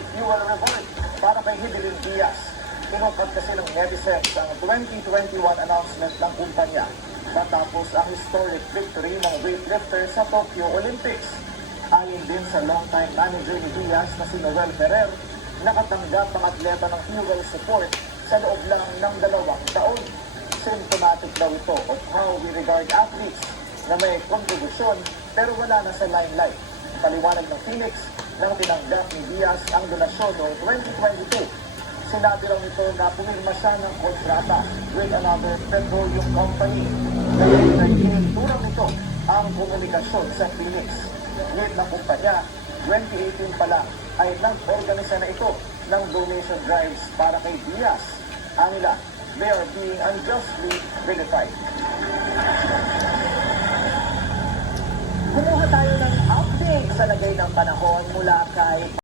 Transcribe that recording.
solid fuel reward para kay Hidelin Diaz. Tinupad kasi ng netizens ang 2021 announcement ng kumpanya matapos ang historic victory ng weightlifter sa Tokyo Olympics. Ayon din sa long-time manager ni Diaz na si Noel Ferrer, nakatanggap ang atleta ng fuel support sa loob lang ng 2 taon. Symptomatic daw ito of how we regard athletes na may kontribusyon pero wala na sa limelight. Paliwanag ng Phoenix nang tinanggap ni Diaz ang donasyon noong 2022. Sinabi lang ito na pumirma siya ng kontrata with another petroleum company. Kaya nagtininturang nito ang komunikasyon sa Phoenix. With ng kumpanya, 2018 pa lang ay nag-organisa na ito ng donation drives para kay Diaz. Ang ilan, they are being unjustly vilified. Kumuha tayo ng update sa lagay ng panahon mula kay